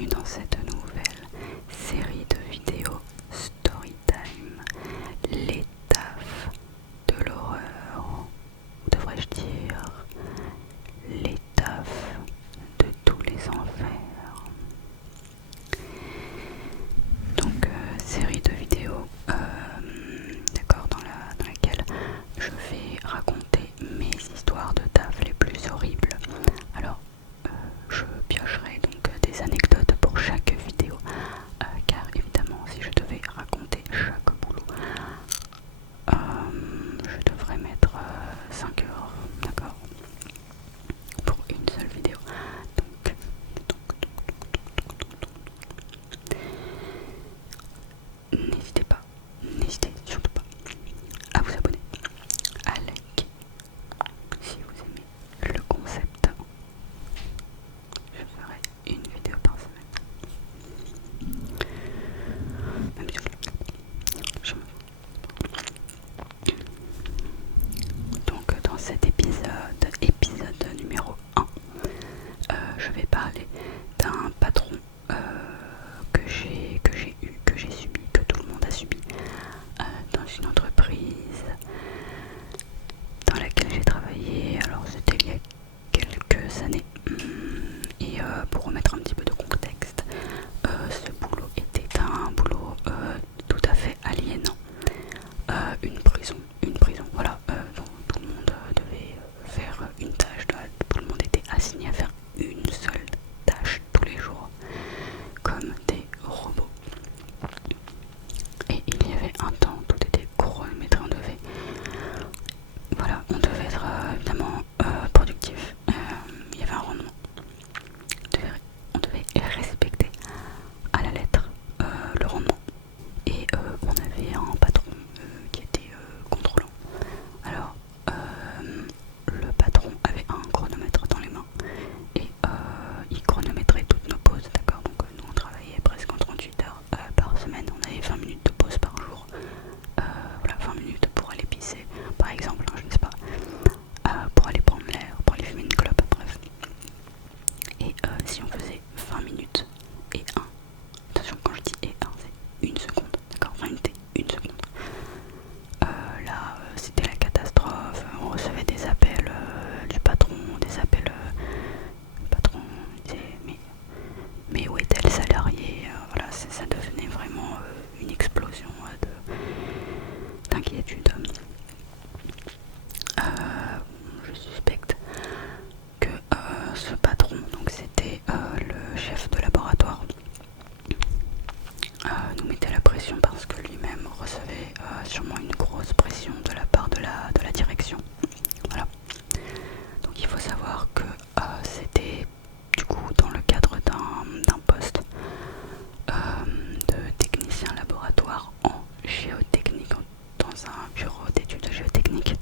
bienvenue dans cette nouvelle série de vidéos Storytime, les tafs de l'horreur, ou devrais-je dire les tafs de tous les enfers. Donc série de vidéos d'accord, dans laquelle je vais raconter mes histoires de taf les plus horribles. Alors je piocherai donc des anecdotes pour chaque vidéo, car évidemment si je devais raconter chaque boulot, je devrais mettre 5 heures, d'accord, pour une seule vidéo. N'hésitez surtout pas à vous abonner, à liker si vous aimez le concept. Je ferai une vidéo par semaine. Même si je me fous. Donc dans cet épisode numéro 1, je vais parler d'un patron que j'ai subi, que tout le monde a subi, dans une entreprise dans laquelle j'ai travaillé. Alors c'était il y a quelques années, et pour remettre un petit peu de contexte, ce boulot était un boulot tout à fait aliénant, une prison, voilà, dont tout le monde devait faire une tâche, tout le monde était assigné à faire une seule tâche tous les jours, comme des robots. Et il y avait un temps, tout était chronométré, on devait être évidemment productif, il y avait un rendement, on devait respecter à la lettre le rendement, et on avait un patron qui était contrôlant. Alors le patron avait un chronomètre dans les mains, et il chronométrait toutes nos pauses, d'accord. Donc nous on travaillait presque en 38 heures par semaine, on avait 20 minutes de pause par jour, voilà, 20 minutes pour aller pisser par exemple, hein, je ne sais pas, pour aller prendre l'air, pour aller fumer une clope, bref. Et si on faisait 20 minutes et 1, attention quand je dis et 1 c'est une seconde, d'accord, 20 minutes et 1 seconde, là c'était la catastrophe. On recevait des appels du patron, des appels, le patron disait mais où est-elle salariée, voilà, ça devenait vraiment une explosion d'inquiétude. Je suspecte que ce patron, donc c'était le chef de laboratoire, nous mettait la pression parce que lui-même recevait sûrement une grosse pression de la part de la direction. Voilà. Donc il faut savoir que c'était du coup dans le cadre d'un poste de technicien laboratoire en géotechnique, dans un bureau d'études géotechniques.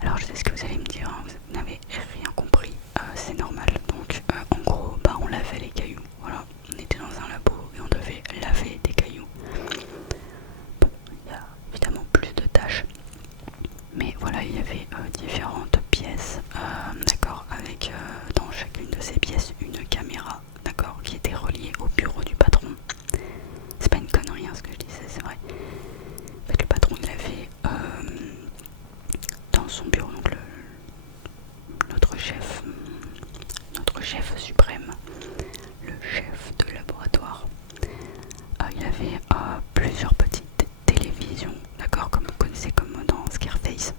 Alors je sais ce que vous allez me dire, hein, vous n'avez rien compris, c'est normal. Donc en gros, on lavait les cailloux, voilà, on était dans un labo et on devait laver des cailloux. Bon, il y a évidemment plus de tâches, mais voilà, il y avait différentes pièces, d'accord, avec dans chacune de ces pièces une caméra, d'accord, qui était reliée au bureau du patron. C'est pas une connerie, hein, ce que je disais, c'est vrai. En fait, le patron il avait dans son bureau, donc notre chef suprême, le chef de laboratoire, il avait plusieurs petites télévisions, d'accord, comme vous connaissez, comme dans Scarface.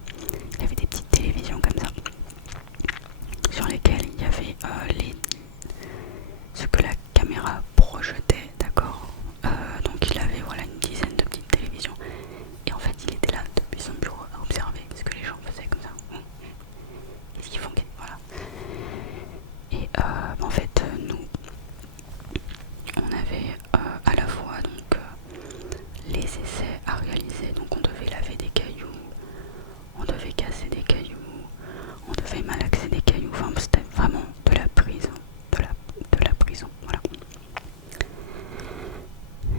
Il avait des petites télévisions comme ça, sur lesquelles il y avait ce que la caméra projetait, d'accord. Donc il avait voilà une dizaine de petites télévisions, et en fait il était là depuis son bureau à observer ce que les gens faisaient comme ça. Qu'est-ce qu'ils font, voilà. Et en fait nous on avait à la fois donc les essais à réaliser, donc on devait laver des cailloux, on devait casser des cailloux, on devait malaxer des cailloux, enfin c'était vraiment de la prison, de la prison, voilà.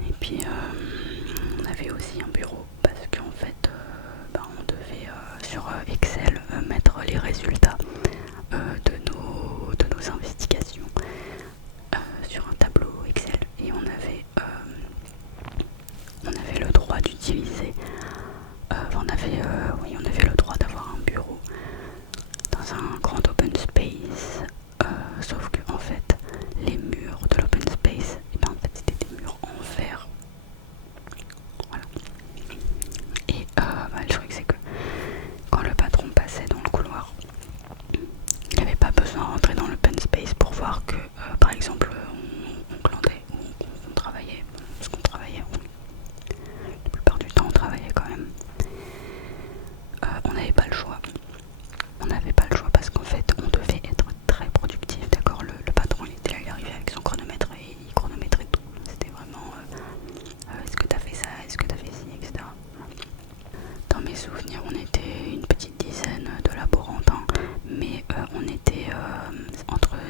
Et puis on avait aussi un bureau parce qu'en fait on devait sur Excel mettre les résultats de nos investigations.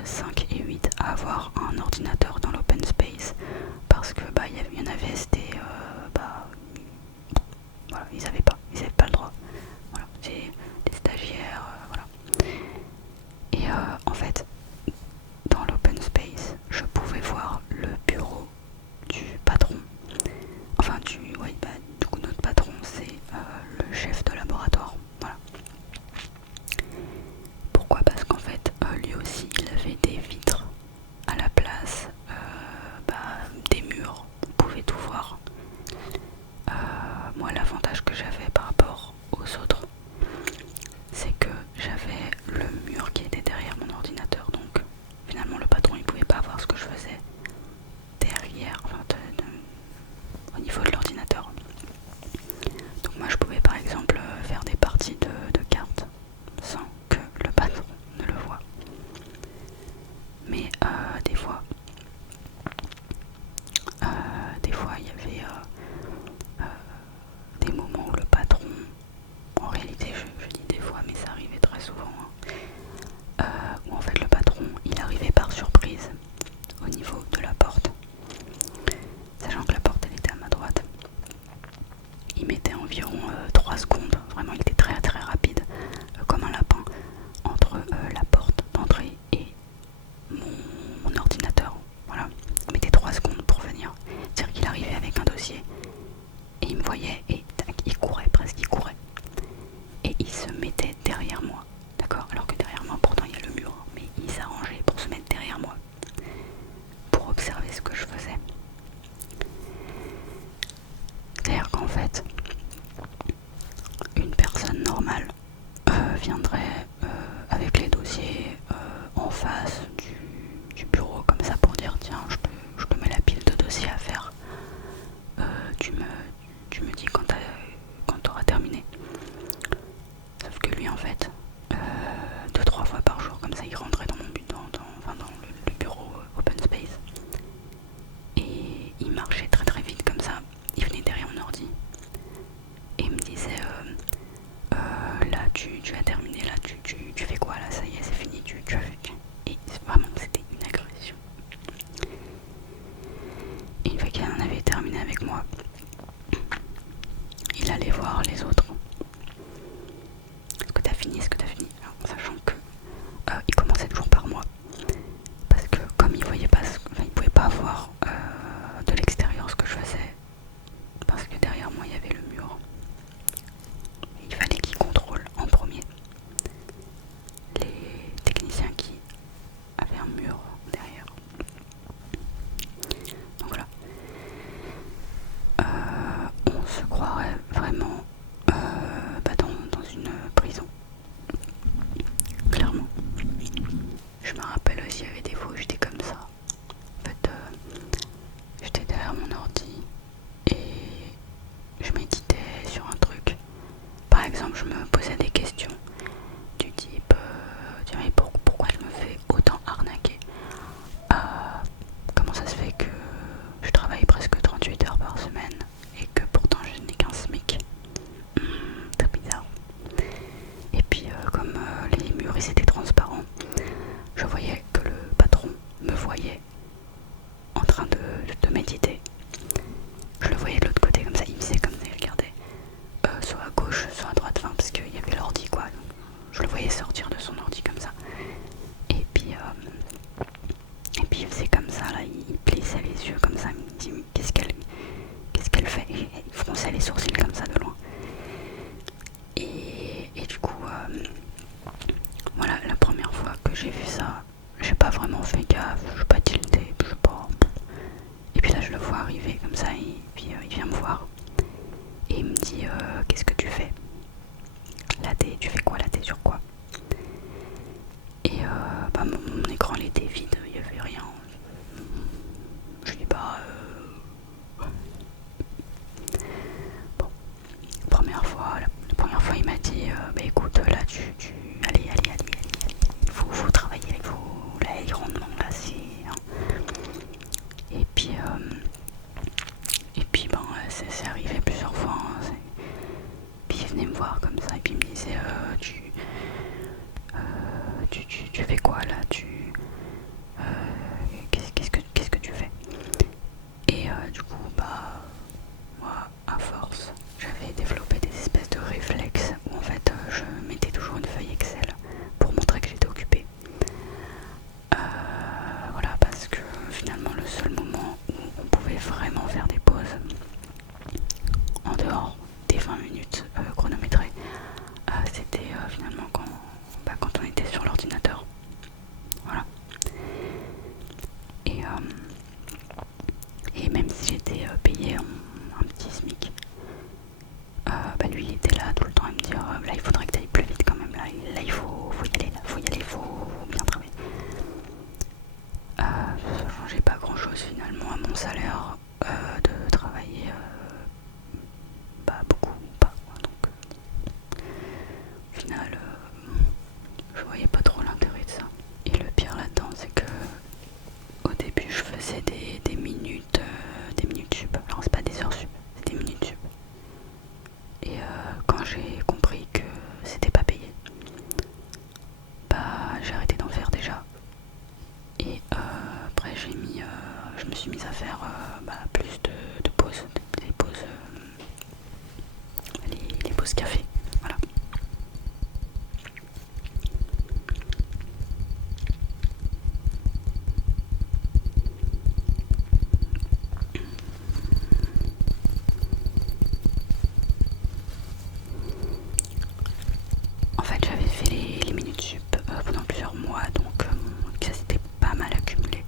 5 et 8 à avoir un ordinateur dans l'open space parce que il y en avait, c'était voilà, ils avaient pas le droit. Voilà, c'est des stagiaires, voilà. Et en fait, dans l'open space, je pouvais voir le bureau du patron. Enfin, du coup, notre patron, c'est le chef de laboratoire. Voilà. Pourquoi? Parce qu'en fait, lui aussi, il avait des vitres à la place des murs. On pouvait tout voir. Moi, l'avantage que j'avais par rapport aux autres, c'est que j'avais le mur qui était derrière mon ordinateur. Donc, finalement, le patron, il pouvait pas voir ce que je faisais derrière, enfin, au niveau de l'ordinateur. Donc moi, je pouvais par exemple faire des parties de cartes sans que le patron ne le voie. Mais des fois, il y avait des moments où le patron, en réalité, je dis des fois, mais ça arrivait très souvent, où en fait le patron, il arrivait par surprise au niveau de la porte, sachant que la porte, elle était à ma droite. Il mettait environ 3 secondes, vraiment il était très très rapide, comme un lapin, entre la porte d'entrée et mon ordinateur. Voilà, il mettait 3 secondes pour venir. C'est-à-dire qu'il arrivait avec un dossier et il me voyait et tac, il courait, presque il courait. Et il se mettait derrière moi, d'accord? Alors que derrière moi, pourtant il y a le mur, mais il s'arrangeait pour se mettre derrière moi, pour observer ce que je faisais. C'est-à-dire qu'en fait, une personne normale viendrait avec les dossiers en face du bureau comme ça pour dire tiens je te mets la pile de dossiers à faire, tu me dis quand t'auras terminé. Sauf que lui en fait 2-3 fois par jour comme ça il rentrait dans mon but dans le bureau open space et il marchait très très vite comme ça, il venait derrière mon ordi et il me disait là tu as terminé, là tu fais quoi là, ça y est c'est fini, tu as vu. Et vraiment c'était une agression. Et une fois qu'il en avait terminé avec moi, il allait voir les autres. Est-ce que t'as fini? Est-ce que t'as fini? Alors, sachant que il commençait toujours par moi. Parce que comme il voyait pas, il pouvait pas voir de l'extérieur ce que je faisais. Parce que derrière moi il y avait le mur. Il fallait qu'il contrôle en premier les techniciens qui avaient un mur derrière. Donc voilà. On se croirait vraiment dans une prison. Clairement. Je me rappelle aussi, il y avait des fois où j'étais comme ça. En fait, j'étais derrière mon ordi et je méditais sur un truc. Par exemple, je me posais des questions du type tiens, mais pourquoi je me fais autant arnaquer? Comment ça se fait que je travaille presque 38 heures par semaine et que pourtant je n'ai qu'un SMIC? Très bizarre. Et puis comme les murs ils étaient transparents, je voyais que le patron me voyait en train de méditer. Je le voyais de l'autre côté comme ça, il me faisait comme ça, il regardait soit à gauche, soit à droite, enfin parce qu'il y avait l'ordi quoi. Donc, je le voyais sortir de son ordi comme ça. Et puis il faisait comme ça là, il plissait les yeux comme ça, il me dit qu'est-ce qu'elle fait? Et il fronçait les sourcils comme ça de loin. Et du coup, voilà, la première fois que j'ai vu ça, j'ai pas vraiment fait gaffe, je suis pas tilté, je sais pas. Et puis là, je le vois arriver comme ça, et puis il vient me voir. Et il me dit qu'est-ce que tu fais? Là, tu fais quoi là? T'es sur quoi? Et mon écran il était vide, il y avait rien. Je dis bon, la première fois il m'a dit écoute là allez, faut travailler avec vous, là les rendements là c'est hein. Et puis c'est arrivé plusieurs fois hein, puis il venait me voir comme ça et puis il me disait tu fais quoi là, salaire de travailler beaucoup ou pas. Donc au final, je voyais pas trop l'intérêt de ça. Et le pire là-dedans, c'est que au début, je faisais des minutes sup. Alors c'est pas des heures sup, c'est des minutes sup. Et quand j'ai compris que c'était pas payé, j'ai arrêté d'en faire déjà. Et après je me suis mise à faire plus de pauses, des pauses, les pauses café, voilà. En fait, j'avais fait les minutes sup pendant plusieurs mois, donc ça s'était pas mal accumulé.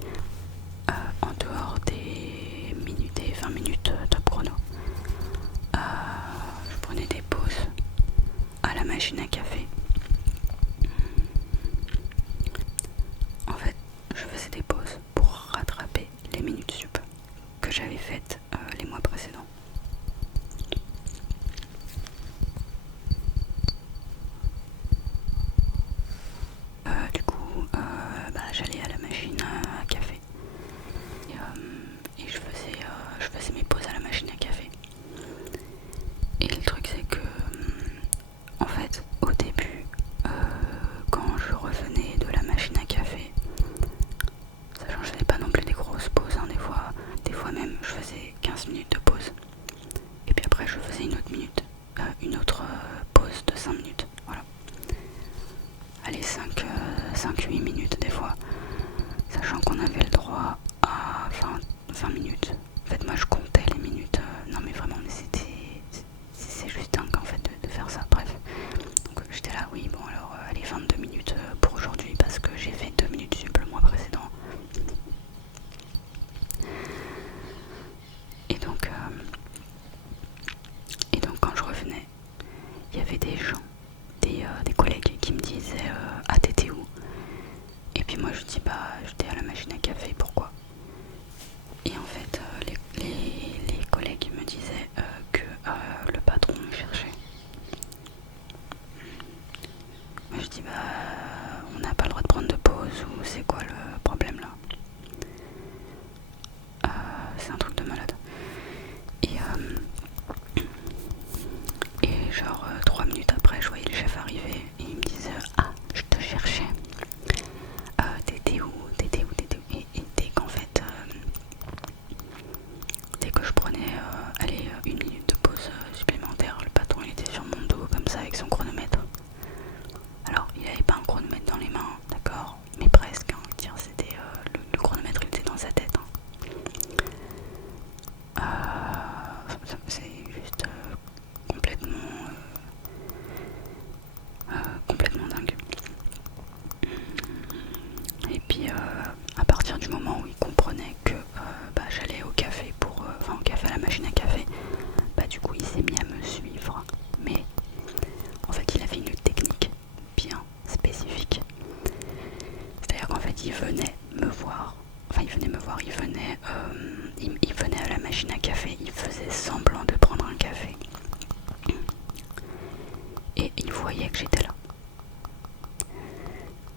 En dehors des minutes et 20 minutes top chrono, je prenais des pauses à la machine à café. En fait, je faisais des pauses pour rattraper les minutes sup que j'avais faites les mois précédents. Du coup, j'allais à la machine à café et je faisais mes pauses à la machine à café. Et le truc, c'est que en fait, au début, quand je revenais de la machine à café, sachant que je faisais pas non plus des grosses pauses, hein, des fois même je faisais 15 minutes de pause. Et puis après je faisais une autre pause de 5 minutes. Voilà. Allez, 5-8 minutes des fois. Sachant qu'on avait le droit à 20 minutes. En fait moi je comptais les minutes. Non mais vraiment, mais c'est juste dingue en fait de faire ça. Bref. Donc j'étais là, oui bon alors allez 22 minutes pour aujourd'hui parce que j'ai fait 2 minutes sup le mois précédent. Et donc quand je revenais, il y avait des gens, des collègues qui me disaient ah t'étais où? Et puis moi je dis j'étais à la machine à café, pourquoi? Et en fait les collègues me disaient que le patron me cherchait. Moi je dis on n'a pas le droit de prendre de pause, ou c'est quoi le problème là? C'est un truc de malade. Et genre 3 minutes après, je voyais le chef arriver et il me disait ah je te cherchais, t'étais où? Et dès que je prenais une minute de pause supplémentaire, le patron il était sur mon dos comme ça avec son chronomètre. Alors il avait pas un chronomètre dans les mains, d'accord, mais presque, hein. C'était le chronomètre il était dans sa tête, hein. C'est juste complètement dingue. Et puis à partir du moment où il comprenait que j'allais au café au café à la machine à café, du coup il s'est mis à me suivre. Mais en fait il avait une technique bien spécifique. C'est-à-dire qu'en fait il venait me voir, il venait à la machine à café, il faisait semblant de prendre un café. Et il voyait que j'étais là.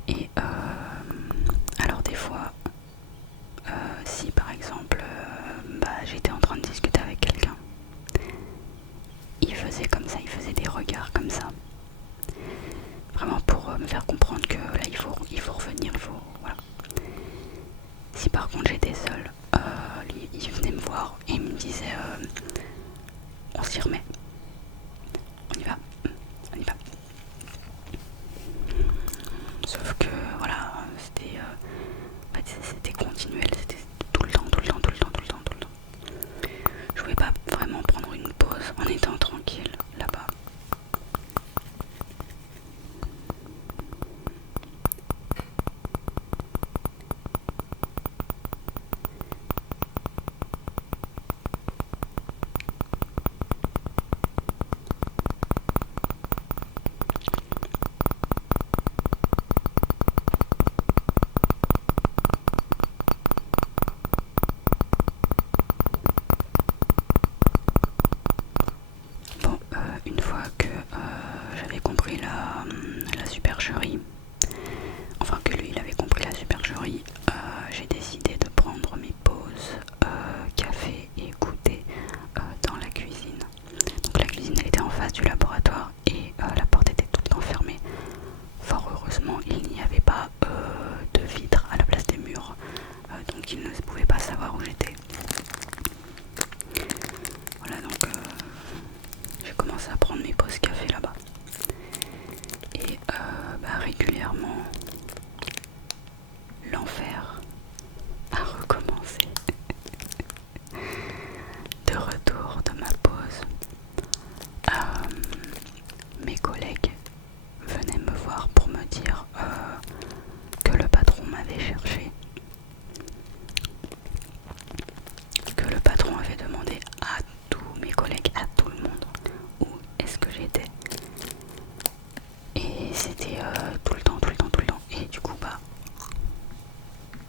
Et alors des fois, si par exemple j'étais en train de discuter avec quelqu'un, il faisait comme ça, il faisait des regards comme ça, vraiment pour me faire comprendre que là il faut revenir, voilà. Si par contre j'étais seule, il venait me voir et il me disait on s'y remet, on y va. Sauf que voilà, c'était continuel, c'était tout le temps. Je pouvais pas vraiment prendre une pause en étant tranquille là-bas. compris la supercherie, enfin que lui il avait compris la supercherie, j'ai décidé de prendre mes pauses café et goûter dans la cuisine. Donc la cuisine elle était en face du laboratoire et la porte était tout le temps fermée. Fort heureusement il n'y avait pas de vitre à la place des murs, donc il ne pouvait pas savoir où j'étais. Voilà, donc j'ai commencé à prendre mes pauses café là-bas. Et régulièrement, l'enfer a recommencé. De retour de ma pause, mes collègues venaient me voir pour me dire que le patron m'avait cherché, que le patron avait demandé à tous mes collègues, à tout le monde, où est-ce que j'étais. Et c'était tout le temps. Et du coup,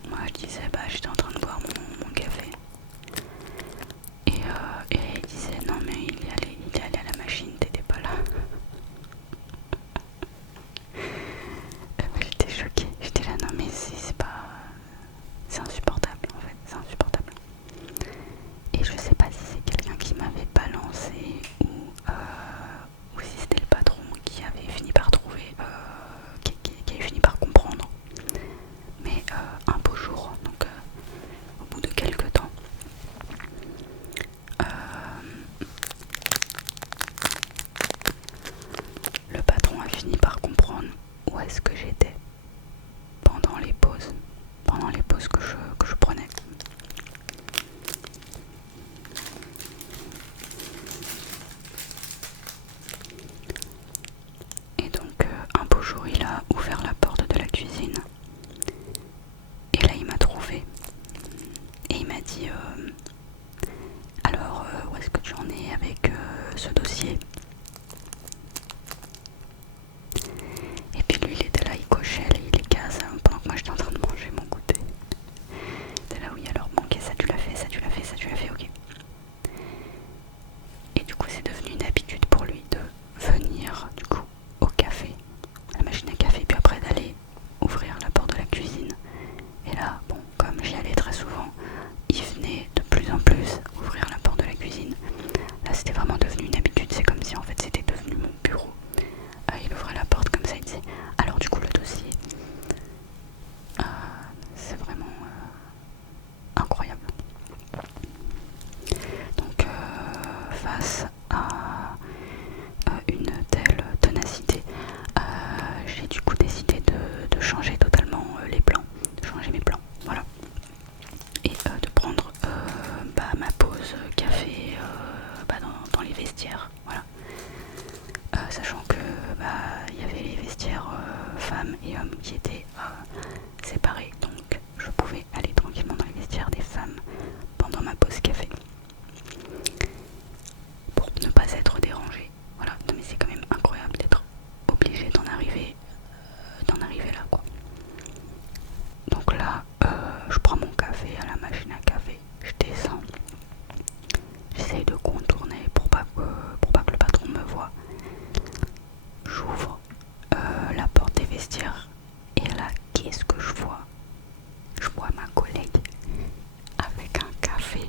moi je disais, j'étais en train de boire mon café. Et il disait, non mais il est allé à la machine, t'étais pas là. J'étais choquée, j'étais là, non mais c'est pas... C'est insupportable en fait, c'est insupportable. Et je sais pas si c'est quelqu'un qui m'avait balancé ou si c'était le patron qui avait fini par trouver, qui avait fini par comprendre. Mais un beau jour, donc au bout de quelques temps, le patron a fini par comprendre où est-ce que j'étais pendant les pauses que je prenais. Et donc un beau jour il a ouvert la porte de la cuisine et là il m'a trouvé et il m'a dit alors où est-ce que tu en es avec ce dossier. Et puis lui il était là, il cochait les cases pendant que moi j'étais en train de manger mon goûter. Il était là, oui alors bon ok, ça tu l'as fait, ok. Et du coup c'est devenu une habitude pour lui de venir du coup au café, à la machine à café, puis après d'aller ouvrir la porte de la cuisine. Et là, bon, comme j'y allais très souvent, il venait de plus en plus ouvrir la porte de la cuisine. Là c'était vraiment devenu une habitude, c'est comme si en fait c'était devenu mon bureau. Il ouvrait la porte comme ça, il disait alors du coup le dossier. C'est vraiment incroyable. Donc face à une telle ténacité, j'ai du coup décidé de changer totalement les plans, de changer mes plans, voilà. Et de prendre ma pause café dans les vestiaires, voilà. Sachant que il y avait les vestiaires femmes et hommes qui étaient séparés, donc je pouvais aller tranquillement dans les vestiaires des femmes pendant ma pause café pour ne pas être dérangée. Voilà, non, mais c'est quand même incroyable d'être obligé d'en arriver là quoi. Donc là je prends mon café à la machine à café, je descends, j'essaye de contourner pour pas que le patron me voie. J'ouvre la porte des vestiaires et là qu'est-ce que je vois? Je vois ma collègue avec un café.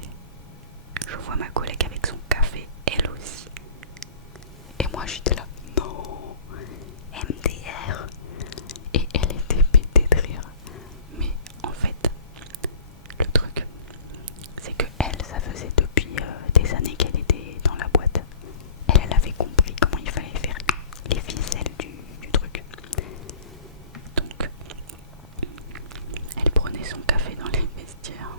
Je vois ma collègue avec son café, elle aussi. Et moi j'étais là, non, MDR. Et elle était pétée de rire. Mais en fait, le truc, c'est que elle, ça faisait depuis des années qu'elle était dans la boîte. Elle avait compris comment il fallait faire les ficelles du truc. Donc, elle prenait son café dans les vestiaires.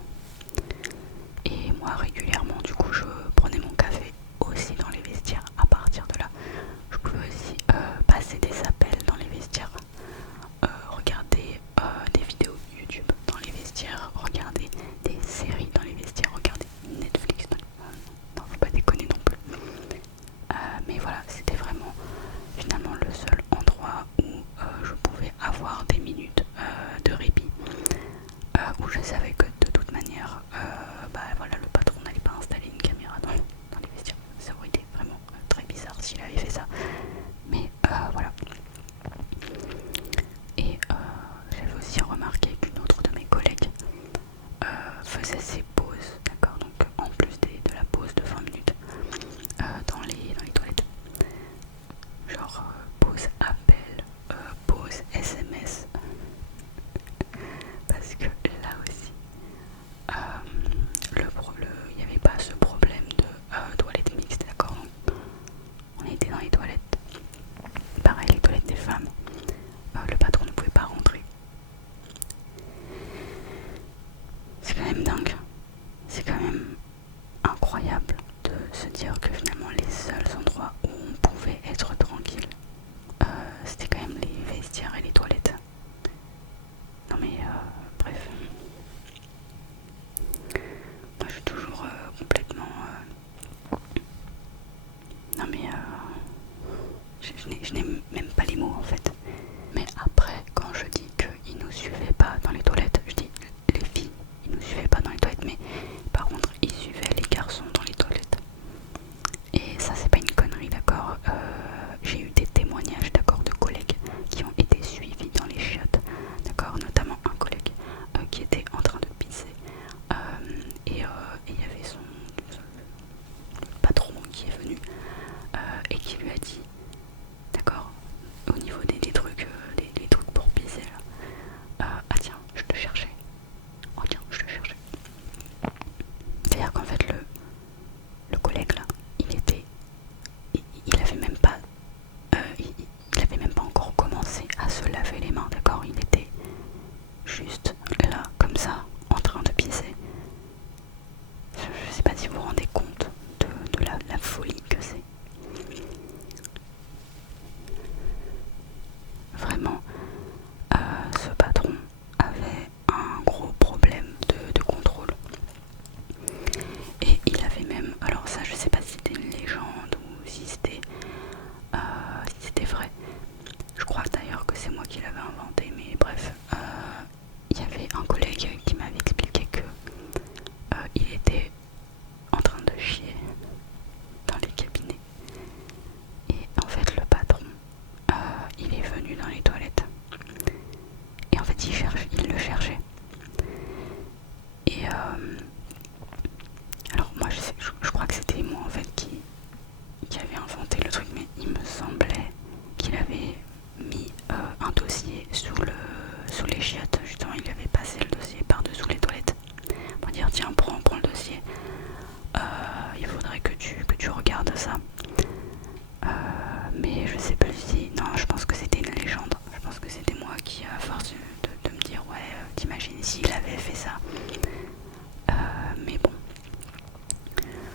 Et moi, régulièrement, du coup, je prenais mon café aussi dans les vestiaires. À partir de là, je pouvais aussi passer des appels dans les vestiaires, regarder des vidéos YouTube dans les vestiaires, regarder des séries dans les vestiaires, regarder Netflix non, faut pas déconner non plus. Mais voilà, c'était vraiment finalement le seul endroit où je pouvais avoir des minutes de répit, où je savais que de toute manière voilà, le patron n'allait pas installer une caméra dans les vestiaires. Ça aurait été vraiment très bizarre s'il avait fait ça, mais voilà. dingue. C'est quand même incroyable de se dire que finalement les seuls endroits où on pouvait être tranquille, c'était quand même les vestiaires et les toilettes. Non mais bref. Moi je suis toujours complètement... Non mais je n'ai même pas les mots en fait. Mais après, quand je dis qu'ils nous suivaient pas dans les toilettes, je dis les filles, ils nous suivaient pas dans les toilettes, mais par contre ils suivaient les garçons dans les toilettes. Et ça c'est pas une connerie, d'accord. J'ai eu des témoignages, d'accord, de collègues qui ont été suivis dans les chiottes, d'accord, notamment un collègue qui était en train de pisser et il y avait son patron qui est venu et qui lui a dit, d'accord, au niveau des trucs, des trucs pour pisser là, ah tiens, je te cherchais, oh tiens, je te cherchais. C'est-à-dire qu'en fait le collègue là, il avait même pas, il avait même pas encore commencé à se laver les mains, d'accord, il était juste là, comme ça, en train de pisser. Je sais pas si vous vous rendez compte de la folie que c'est. Vraiment, ce patron avait un gros problème de contrôle. Et il avait même, alors ça je sais pas si c'était une légende ou si c'était vrai. Je crois d'ailleurs que c'est moi qui l'avais inventé, mais bref, il y avait un collègue qui m'avait expliqué que il était en train de chier dans les cabinets. Et en fait le patron, il est venu dans les toilettes. Et en fait il le cherchait. Et alors moi je crois que c'était moi en fait qui avait inventé le truc, mais il me semblait qu'il avait mis un dossier sous les chiottes. Justement, il avait passé le dossier par-dessous les toilettes pour dire tiens, prends le dossier, il faudrait que tu regardes ça. Mais je sais plus si... Non, je pense que c'était une légende. Je pense que c'était moi qui, à force de me dire ouais, t'imagines s'il avait fait ça. Mais bon,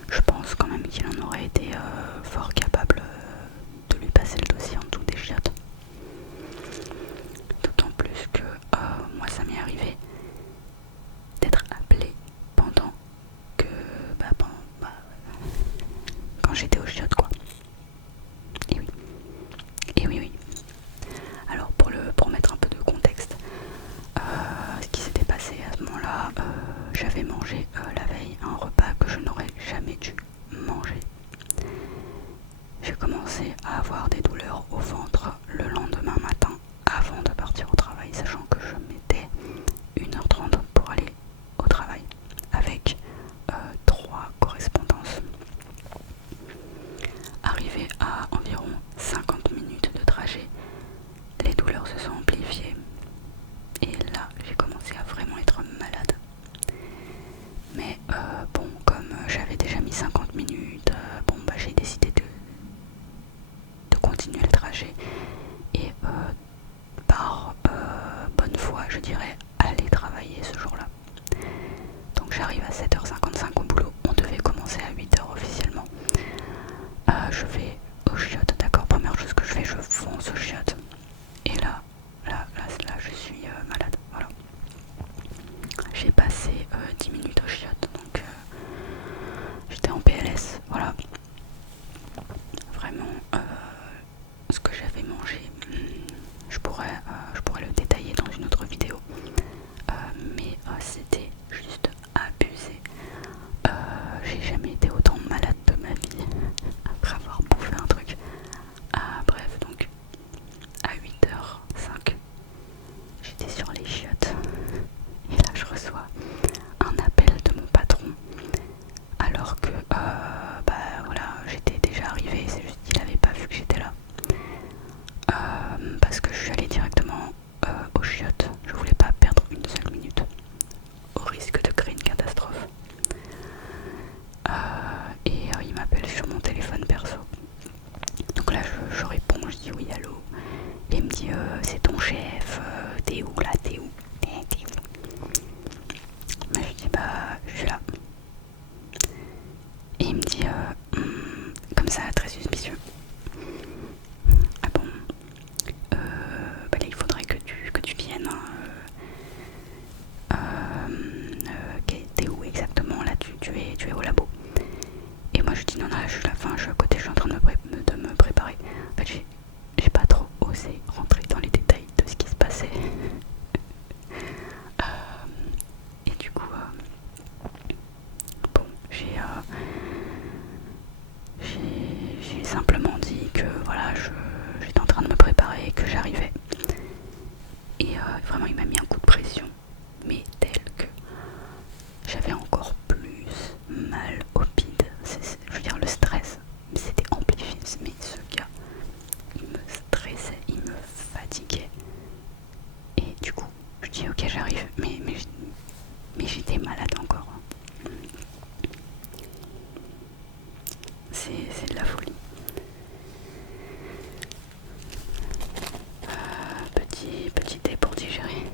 je pense quand même qu'il en aurait été fort capable de lui passer le dossier en dessous des chiottes. D'autant plus que moi ça m'est arrivé d'être appelée pendant que... quand j'étais aux chiottes quoi. Et oui. Et oui, oui. Alors pour mettre un peu de contexte, ce qui s'était passé à ce moment-là, j'avais mangé la veille un repas que je n'aurais jamais dû manger. J'ai commencé à avoir des douleurs au ventre le lendemain matin avant de partir au travail, sachant que je mettais 1h30 pour aller au travail avec 3 correspondances. Arrivé à environ 50 minutes de trajet, les douleurs se sont amplifiées et là j'ai commencé à vraiment être malade. Mais bon, comme j'avais déjà mis 50 minutes, j'ai décidé de continuer le trajet et par bonne foi je dirais aller travailler ce jour-là. Donc j'arrive à 7h55 au boulot, on devait commencer à 8h officiellement. Je vais aux chiottes, d'accord, première chose que je fais, je fonce aux chiottes. Et là je suis malade, voilà. J'ai passé 10 minutes aux chiottes, donc j'étais en PLS, voilà. Vraiment, ce que j'avais mangé, je pourrais le détailler dans une autre vidéo. Mais c'était juste abusé. J'ai jamais été autant malade de ma vie après avoir bouffé un truc. Bref, donc à 8h05, j'étais sur les chiottes et là je reçois un appel de mon patron tu es au labo. Et moi je dis non, non, là, je suis à la fin, je suis à côté, je suis en train de me préparer. En fait, j'ai pas trop osé rentrer dans les détails de ce qui se passait. Et du coup, bon, j'ai simplement dit que voilà, j'étais en train de me préparer, que j'arrivais. Et vraiment, il m'a mis un coup de pression, mais tel que j'avais encore plus mal au bide. Je veux dire, le stress, c'était amplifié. Mais ce gars, il me stressait, il me fatiguait. Et du coup, je dis ok, j'arrive, mais j'étais malade encore. C'est de la folie. Petit thé pour digérer.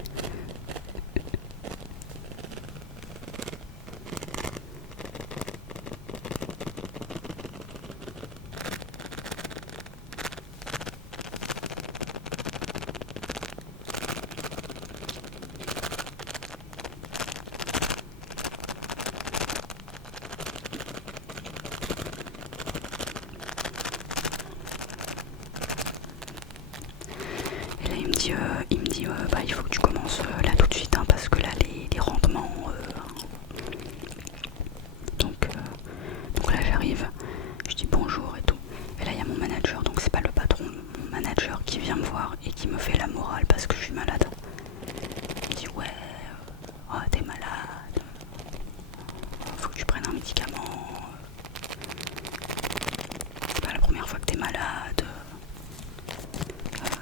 Et là il me dit bah, il faut que tu commences là tout de suite hein, parce que là les rendements donc là j'arrive, je dis bonjour et tout. Et là il y a mon manager, donc c'est pas le patron, mon manager qui vient me voir et qui me fait la morale parce que je suis malade. Il dit ouais, oh, t'es malade, faut que tu prennes un médicament, c'est pas la première fois que t'es malade.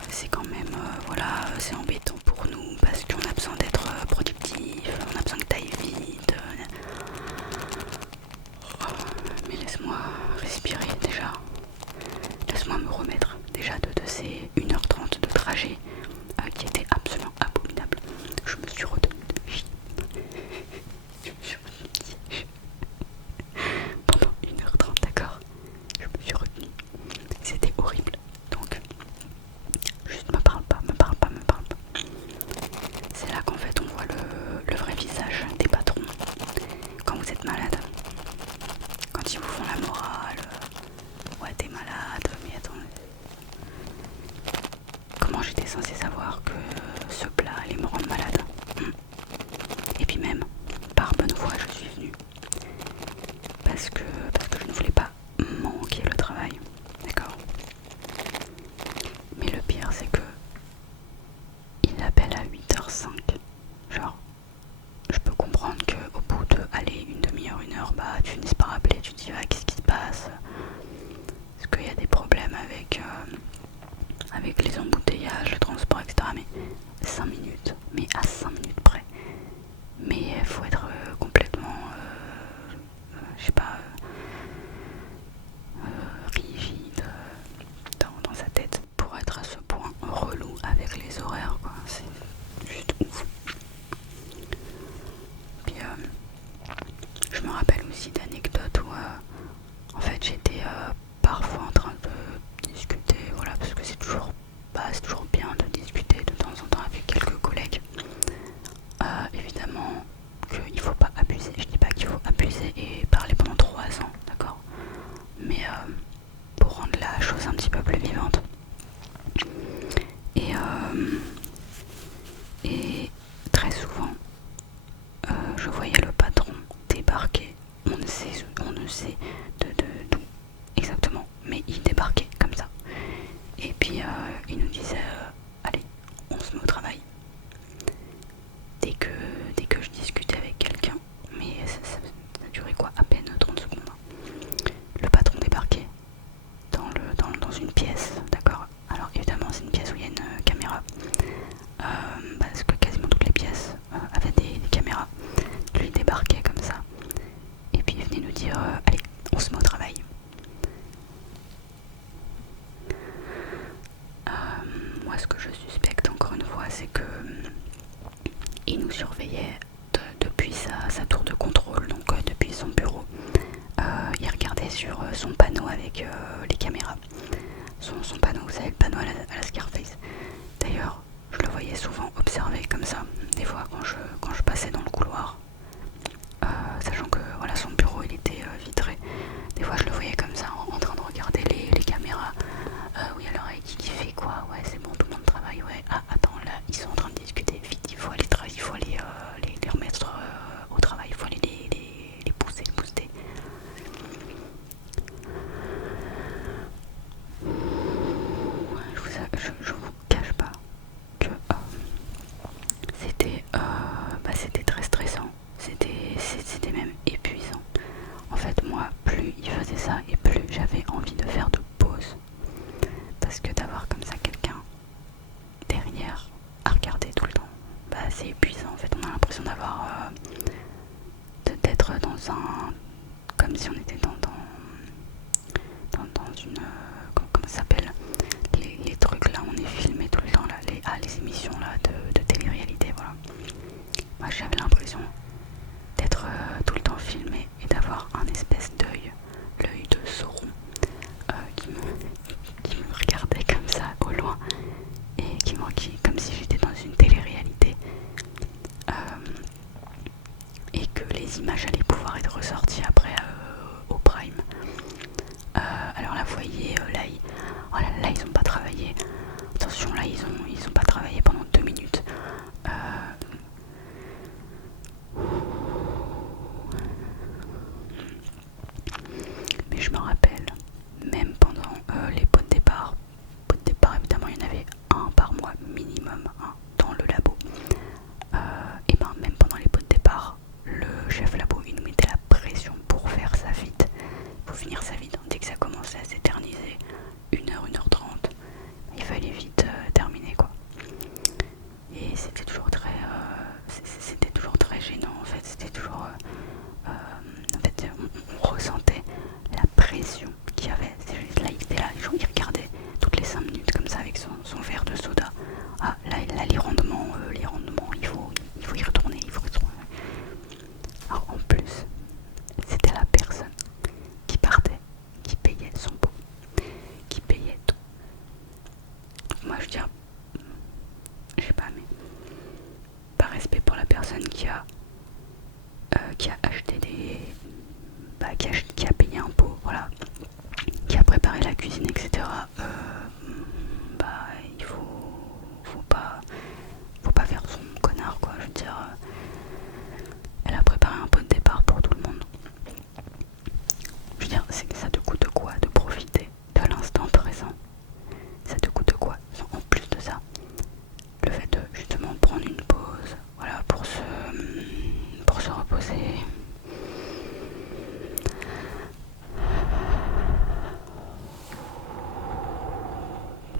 C'est quand même, voilà, c'est embêtant pour nous parce qu'on a besoin d'être productif, on a besoin que t'ailles vite. Mais laisse-moi respirer déjà, laisse-moi me remettre déjà de ces 1h30 de trajet qui était absolument abominable. Je me suis retenue de chier. Je me suis retenue pendant 1h30, d'accord. Je me suis retenue. C'était horrible. Donc, juste me parle pas. C'est là qu'en fait on voit le vrai visage des patrons quand vous êtes malade. Quand ils vous font la morale, ouais t'es malade, mais attends, comment j'étais censée savoir que ce plat allait me rendre malade? Et puis même, par bonne foi je suis venue, parce que je ne voulais pas manquer le travail, d'accord. Mais le pire c'est que il l'appelle à 8h05, genre je peux comprendre qu'au bout de, allez, une demi-heure, 1 heure, bah tu finisses par appeler, tu te dis ah, qu'est-ce qui se passe? Est-ce qu'il y a des problèmes avec les embouteillages, le transport, etc. Mais 5 minutes, mais à 5 minutes près. Mais il faut être complètement, je sais pas, rigide dans sa tête pour être à ce point relou avec les horaires, quoi. C'est juste ouf. Puis je me rappelle aussi d'anecdotes où en fait j'étais parfois en train de discuter, voilà, parce que c'est toujours bien de discuter de temps en temps avec quelques collègues. Évidemment qu'il faut pas abuser, je dis pas qu'il faut abuser et parler pendant 3 ans, d'accord, mais pour rendre la chose un petit peu plus vivante. Et très souvent je voyais le patron débarquer, on ne sait d'où exactement, mais il débarquait comme ça. Et puis il nous disait allez, on se met au travail. Dès que je discutais avec quelqu'un, mais ça durait quoi, à peine 30 secondes. Le patron débarquait dans une pièce, d'accord. Alors évidemment c'est une pièce où il y a une caméra, parce que quasiment toutes les pièces avaient des caméras. Lui débarquait comme ça, et puis il venait nous dire allez, on se met au travail. Moi ce que je suspecte encore une fois, c'est que il nous surveillait depuis sa tour de contrôle, donc depuis son bureau. Il regardait sur son panneau avec les caméras, son panneau, vous savez, le panneau à la Scarface. D'ailleurs je le voyais souvent observer comme ça, des fois quand je passais dans le couloir, sachant que voilà, son bureau il est c'était même épuisant. En fait, moi, plus il faisait ça et plus j'avais envie de faire de pause. Parce que d'avoir comme ça quelqu'un derrière à regarder tout le temps, bah c'est épuisant. En fait, on a l'impression d'avoir d'être dans un, comme si on était dans une comment ça s'appelle, les trucs là, on est filmé tout le temps là, les émissions là de télé-réalité, voilà. Moi j'avais l'impression d'être tout le temps filmé et d'avoir un espèce d'œil, l'œil de Sauron, qui me regardait comme ça au loin et qui comme si j'étais dans une télé-réalité, et que les images allaient pouvoir être ressorties après au Prime. Alors là vous voyez, là ils ont pas travaillé. Attention, là ils ont pas travaillé pendant 2 minutes. Mais je me rappelle, même pendant les pots de départ évidemment il y en avait un par mois minimum, hein, dans le labo. Et ben même pendant les pots de départ, le chef labo il nous mettait la pression pour faire ça vite, pour finir ça vite. Dès que ça commençait à s'éterniser, 1h, 1h30, il fallait vite terminer quoi. Et c'était toujours très gênant en fait, c'était toujours en fait on ressentait la pression qu'il y avait. Là il était là, les gens ils regardaient toutes les 5 minutes comme ça avec son verre de soda. Ah là les rendements, il faut y retourner, Alors en plus c'était la personne qui partait, qui payait son pot, qui payait tout. Moi je veux dire, je sais pas, mais par respect pour la personne qui a acheté qui a payé un pot, voilà, qui a préparé la cuisine, etc. Il faut pas faire son connard quoi. Je veux dire, elle a préparé un pot de départ pour tout le monde. Je veux dire, ça te coûte quoi de profiter de l'instant présent? Ça te coûte quoi? En plus de ça, le fait de justement prendre une pause, voilà, pour se reposer.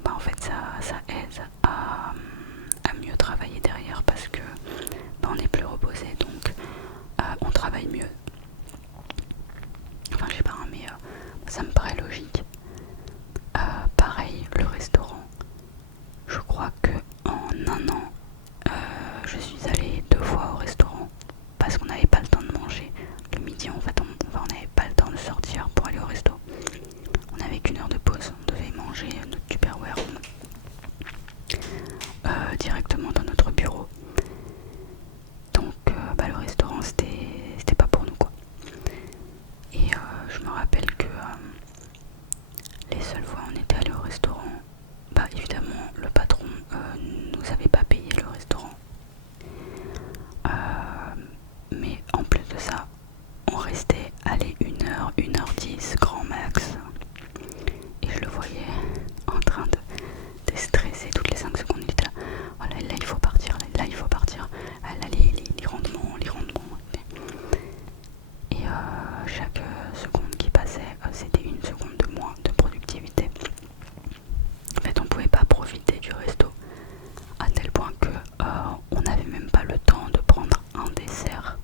En fait ça aide à mieux travailler derrière parce que on est plus reposé, donc on travaille mieux. Enfin je sais pas, hein, mais ça me paraît logique. Pareil, le restaurant, je crois que en un an je suis allée 2 fois au restaurant parce qu'on n'avait pas le temps de manger le midi. En fait on n'avait pas le temps de sortir pour aller au resto. On n'avait qu'1 heure de pause, on devait manger notre Tupperware directement dans notre bureau. Donc le restaurant c'était pas pour nous quoi. Et je me rappelle que les seules fois où on était allé au restaurant, évidemment le patron nous avait pas payé le restaurant. Mais en plus de ça, on restait allé 1h, 1h10 grand max. Et je le voyais en train de stresser toutes les 5 secondes. Il était là, voilà, là il faut partir, là il faut partir. Là les rendements. Et chaque seconde qui passait, c'était 1 seconde de moins de productivité. En fait, on pouvait pas profiter du resto à tel point que on n'avait même pas le temps de prendre un dessert.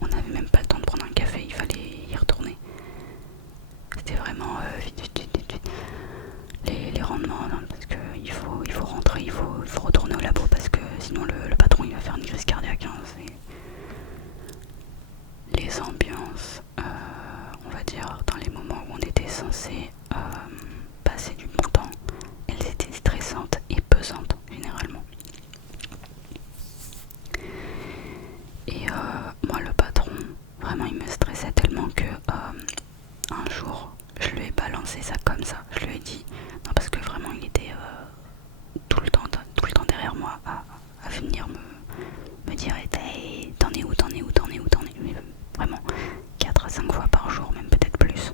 On n'avait même pas le temps de prendre un café, il fallait y retourner. C'était vraiment vite. Les rendements, non, parce qu'il faut rentrer, il faut retourner au labo parce que sinon le patron il va faire une crise cardiaque. Hein, les ambiances, on va dire, dans les moments où on était censé passer du bon temps, elles étaient stressantes et pesantes généralement. Et moi le patron, vraiment il me stressait tellement que un jour je lui ai balancé ça comme ça. Je lui ai dit, non parce que vraiment il était tout le temps derrière moi à venir me dire hey, t'en es où, mais vraiment 4 à 5 fois par jour, même peut-être plus.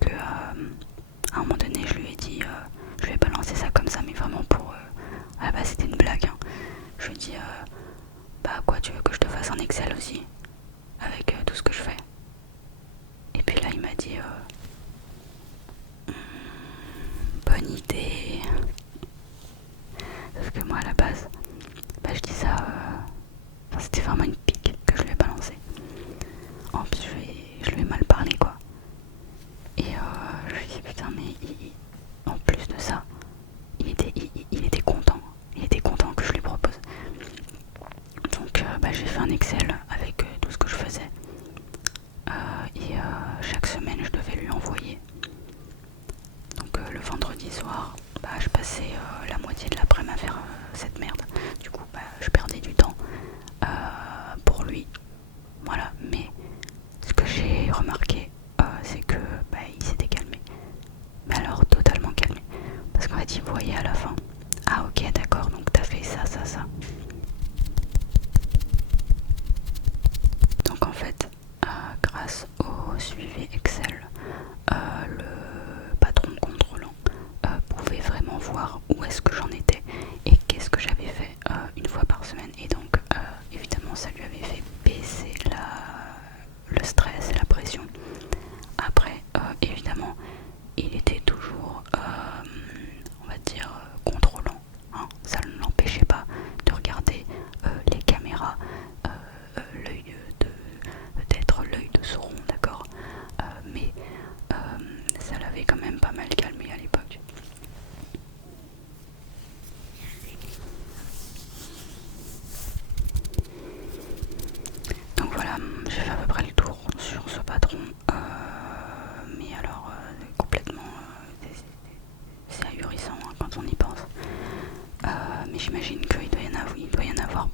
Que à un moment donné je lui ai dit, je lui ai balancé ça comme ça, mais vraiment pour à la base c'était une blague, hein. Je lui ai dit quoi, tu veux que je te fasse un Excel aussi? Enfin, c'était vraiment une pique que je lui ai balancée. En plus, je lui ai mal parlé, quoi. Et je lui ai dit, putain, mais en plus de ça, il était content. Il était content que je lui propose. Donc, j'ai fait un Excel avec tout ce que je faisais. Et chaque semaine, je devais lui envoyer. Donc, le vendredi soir, je passais la moitié de l'après-midi à faire cette merde. Du coup, je perdais du temps pour lui. Voilà, mais ce que j'ai remarqué, c'est que il s'était calmé. Mais alors totalement calmé. Parce qu'en fait, il voyait à la fin. Ah ok, d'accord, donc t'as fait ça, ça, ça. Donc en fait, grâce au suivi Excel, le patron contrôlant pouvait vraiment voir où est-ce que j'en étais et qu'est-ce que j'avais fait une fois par semaine. Et donc, évidemment, ça lui avait fait baisser le stress et la pression. Après, évidemment, il était toujours, on va dire, contrôlant. Hein. Ça ne l'empêchait pas de regarder les caméras, d'être l'œil de Sauron, d'accord. Mais ça l'avait quand même pas mal calmé à l'époque. Donc voilà, j'ai fait à peu près le tour sur ce patron. Mais alors, complètement, c'est ahurissant hein, quand on y pense. Mais j'imagine qu'il doit y en avoir